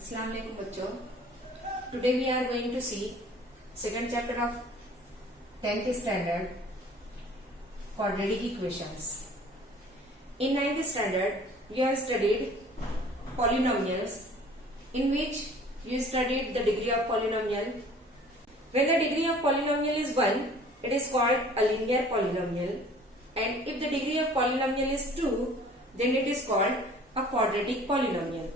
अस्सलाम वालेकुम बच्चों. Today we are going to see second chapter of 10th standard quadratic equations. In 9th standard we have studied polynomials, in which you studied the degree of polynomial. When the degree of polynomial is 1, it is called a linear polynomial, and if the degree of polynomial is 2, then it is called a quadratic polynomial.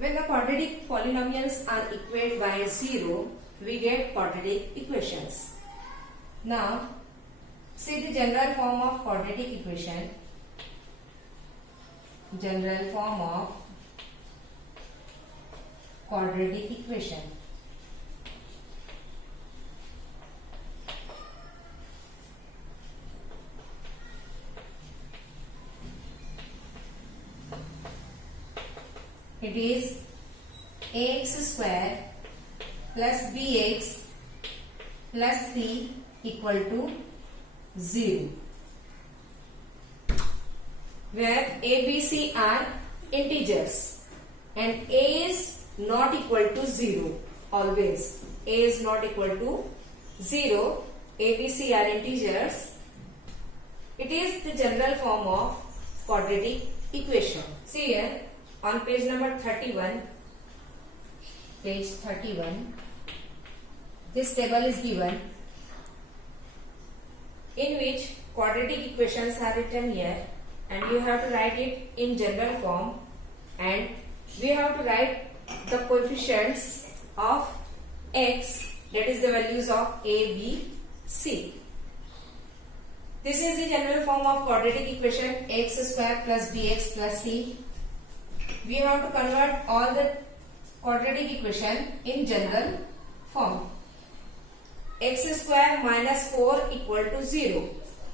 When the quadratic polynomials are equated by 0, we get quadratic equations. Now, see the general form of quadratic equation. General form of quadratic equation. It is ax square plus bx plus c equal to 0, where a, b, c are integers and a is not equal to 0. Always a is not equal to 0. A, b, c are integers. It is the general form of quadratic equation. See here on page number 31, this table is given, in which quadratic equations are written here, and you have to write it in general form, and we have to write the coefficients of x, that is the values of a, b, c. This is the general form of quadratic equation, x square plus bx plus c. We have to convert all the quadratic equation in general form. X square minus 4 equal to 0.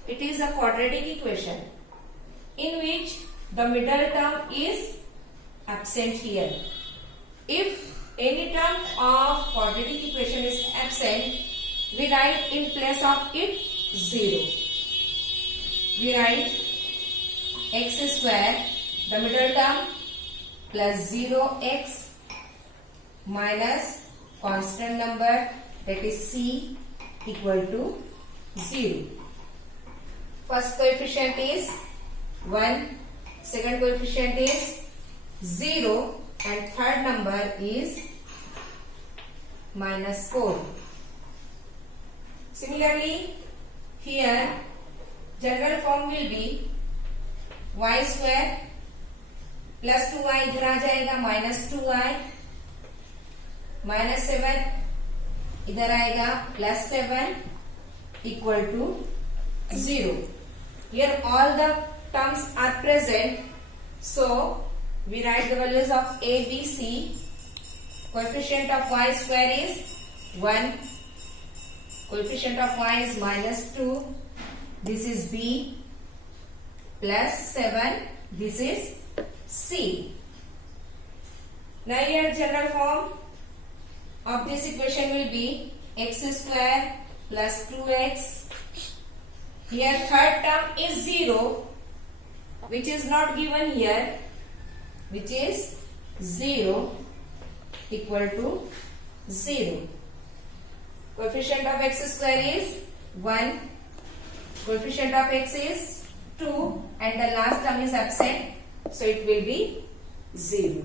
It is a quadratic equation in which the middle term is absent here. If any term of quadratic equation is absent, we write in place of it 0. We write x square, the middle term, plus 0x minus constant number, that is c, equal to 0. First coefficient is 1, second coefficient is 0, and third number is minus 4. Similarly, here general form will be y square plus 2y इधर आ जाएगा, minus 2y, minus 7 इधर आएगा, plus 7 equal to 0. Here all the terms are present, so we write the values of a, b, c. Coefficient of y square is 1, coefficient of y is minus 2, this is b, plus 7, this is c. Now here general form of this equation will be x square plus 2x. Here third term is 0, which is not given here, which is 0 equal to 0. Coefficient of x square is 1, coefficient of x is 2, and the last term is absent, so it will be 0.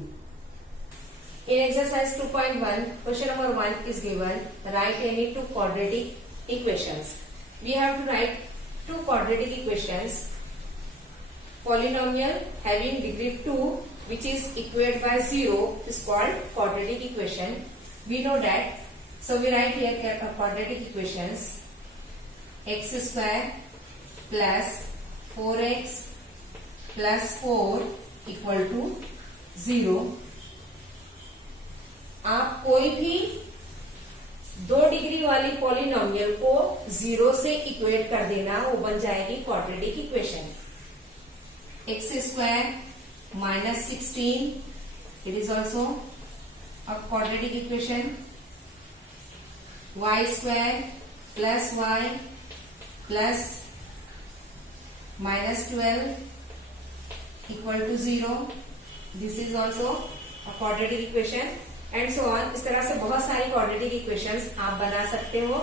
In exercise 2.1, question number 1 is given, write any two quadratic equations. We have to write two quadratic equations. Polynomial having degree 2, which is equated by 0, is called quadratic equation. We know that. So we write here quadratic equations. X square plus 4x plus 4 equal to 0. आप कोई भी 2 degree वाली polynomial को 0 से equate कर देना, वो बन जाएगी quadratic equation. X square minus 16, it is also a quadratic equation. Y square plus y plus minus 12 equal to 0. This is also quadratic equation and so on. इस तरह से बहुत सारी क्वाड्रेटिक इक्वेशंस आप बना सकते हो,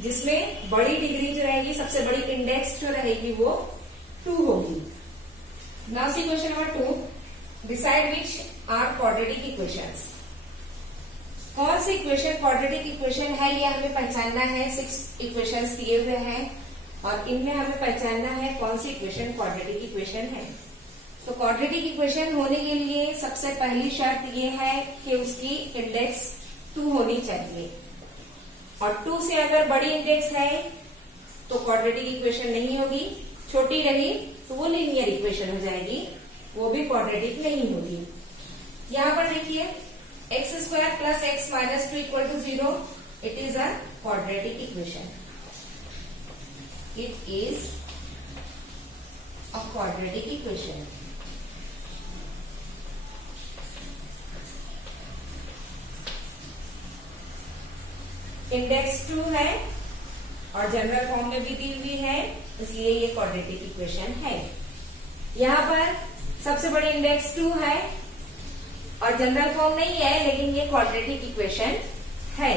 जिसमें बड़ी डिग्री जो रहेगी, सबसे बड़ी इंडेक्स जो रहेगी वो 2 होगी। Now see question number 2, decide which are quadratic equations. कौन सी इक्वेशन क्वाड्रेटिक इक्वेशन है ये हमें पहचानना है। 6 इक्वेशंस दिए हुए हैं और इनमें हमें पहचानना है कौन सी इक्वेशन क्वाड्रेटिक इक्वेशन है। तो क्वाड्रेटिक इक्वेशन होने के लिए सबसे पहली शर्त ये है कि उसकी इंडेक्स 2 होनी चाहिए, और 2 से अगर बड़ी इंडेक्स है तो क्वाड्रेटिक इक्वेशन नहीं होगी, छोटी रही तो वो लीनियर इक्वेशन हो जाएगी, वो भी क्वाड्रेटिक नहीं होगी। यहां पर देखिए x² + x - 2 = 0, it is a quadratic equation. It is a quadratic equation. Index 2 है और जनरल फॉर्म में भी दी हुई है, इसलिए ये क्वाड्रेटिक इक्वेशन है। यहाँ पर सबसे बड़ी इंडेक्स 2 है और जनरल फॉर्म नहीं है, लेकिन ये क्वाड्रेटिक इक्वेशन है।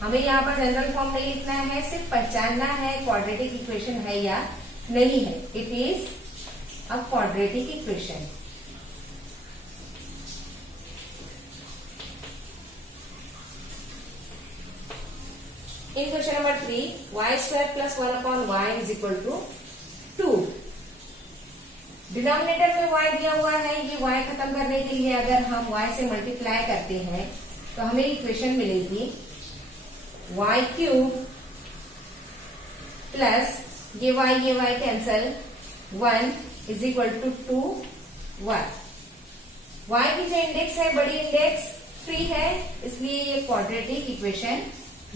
हमें यहाँ पर जनरल फॉर्म नहीं लिखना है, सिर्फ पहचानना है क्वाड्रेटिक इक्वेशन है या नहीं है। It is a quadratic equation. In question number 3, y² + 1/y = 2। Denominator में y दिया हुआ है, ये y खत्म करने के लिए अगर हम y से मल्टीप्लाई करते हैं तो हमें इक्वेशन मिलेगी y³ प्लस ये y कैंसल 1 = 2y। y की जो इंडेक्स है, बड़ी इंडेक्स 3 है, इसलिए ये क्वाड्रेटिक इक्वेशन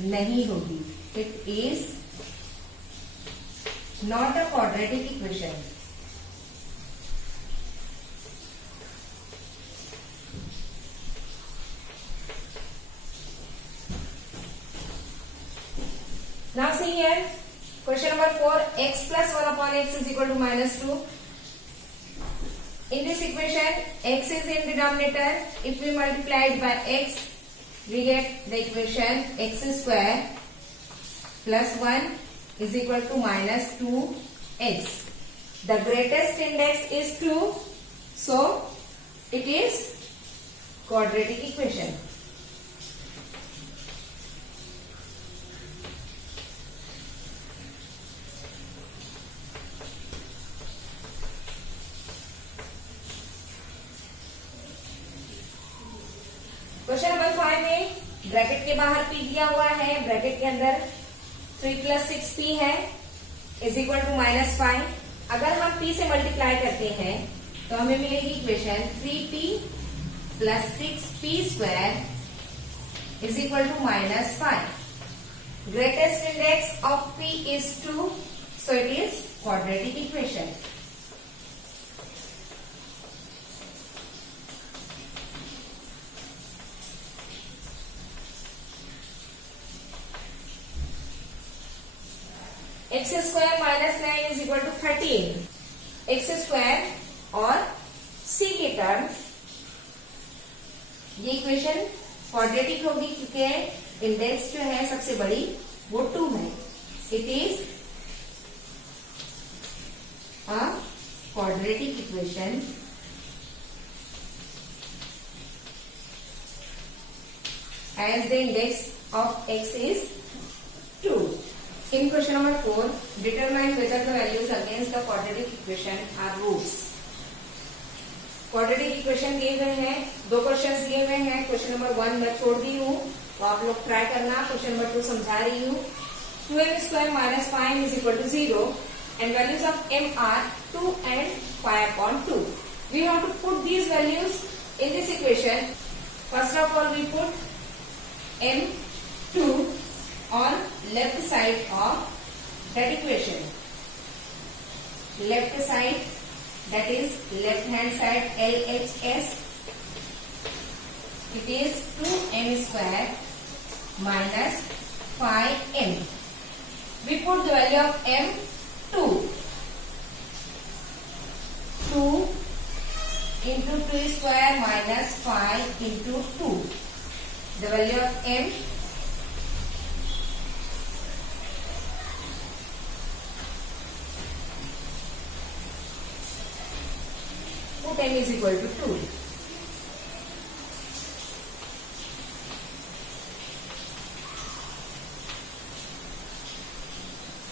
नहीं होगी। It is not a quadratic equation. Now see here, question number 4, x + 1/x = -2. In this equation, x is in denominator. If we multiply it by x, we get the equation x² + 1 = -2x. The greatest index is 2, so it is quadratic equation. Question number 5 में bracket के बाहर p दिया हुआ है, bracket के अंदर 3 + 6p है = -5। अगर हम p से मल्टीप्लाई करते हैं तो हमें मिलेगी equation 3p + 6p² = -5। Greatest index of p is 2, so it is quadratic equation. x² - 9 = 13। x² और c के टर्म ये इक्वेशन क्वाड्रेटिक होगी, क्योंकि इंडेक्स जो है सबसे बड़ी वो 2 है। It is a quadratic equation as the index of x is 2. In question number 4, determine whether the values against the quadratic equation are roots. Quadratic equation दिए गए हैं, 2 क्वेश्चन दिए हुए हैं। क्वेश्चन नंबर 1 मैं छोड़ दी हूँ, तो आप लोग ट्राई करना। क्वेश्चन नंबर 2 समझा रही हूँ। 2m² - 5 = 0 and values of m are 2 and 5/2. We have to put these values in this equation. First of all, we put m2 on left side of that equation. Left side, that is left hand side, LHS. It is 2m² - 5m. We put the value of m 2. 2 into 2 square minus 5 into 2. The value of m put m is equal to 2.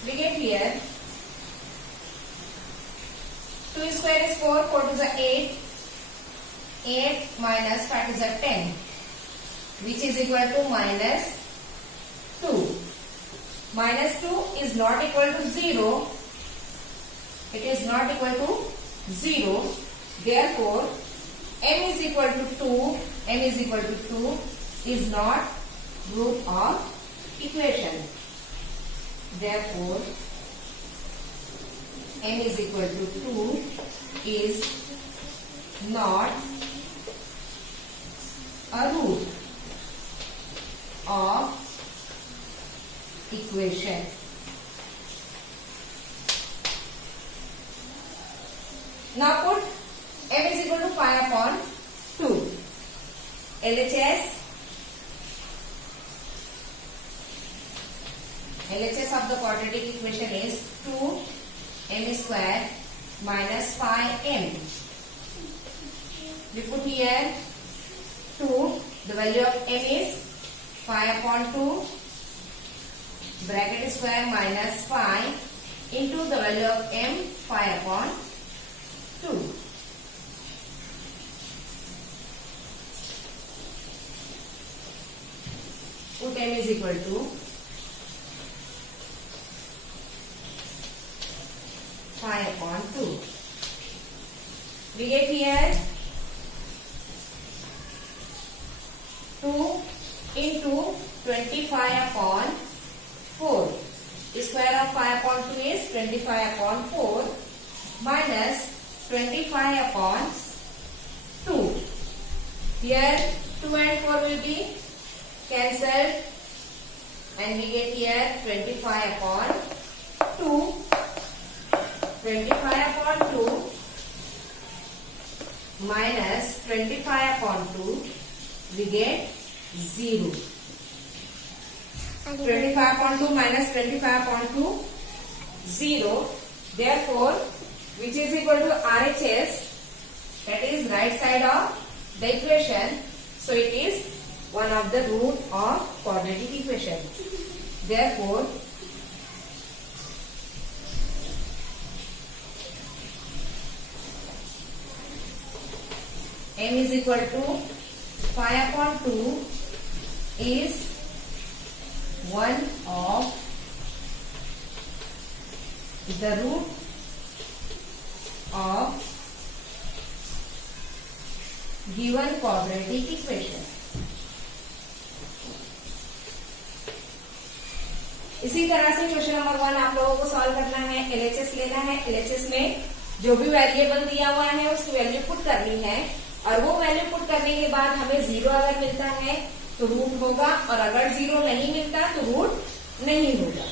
We get here 2 square is 4, 4 to the 8, 8 minus 5 to the 10, which is equal to minus 2. Minus 2 is not equal to 0. It is not equal to 0. Therefore, m is equal to 2. M is equal to 2 is not root of equation. Therefore, m is equal to 2 is not a root of equation. Now put m is equal to 5 upon 2. LHS of the quadratic equation is 2m square minus 5m. We put here 2. The value of m is 5 upon 2 bracket square minus 5 into the value of m 5 upon 2. Put m is equal to 5 upon 2. We get here 2 into 25 upon 4. The square of 5 upon 2 is 25 upon 4 minus 25 upon 2. Here 2 and 4 will be cancelled and we get here 25 upon 2. 25 upon 2 minus 25 upon 2, we get 0. 25 upon 2 minus 25 upon 2, 0. Therefore, which is equal to RHS, that is right side of the equation. So, it is one of the root of quadratic equation. Therefore, m is equal to 5 upon 2 is one of the root of given quadratic equation. इसी तरह से question number 1 आप लोगों को solve करना है। LHS लेना है। LHS में जो भी वेरिएबल दिया हुआ है उसकी वैल्यू पुट करनी है और वो वैल्यू पुट करने के बाद हमें 0 अगर मिलता है तो रूट होगा और अगर 0 नहीं मिलता तो रूट नहीं होगा।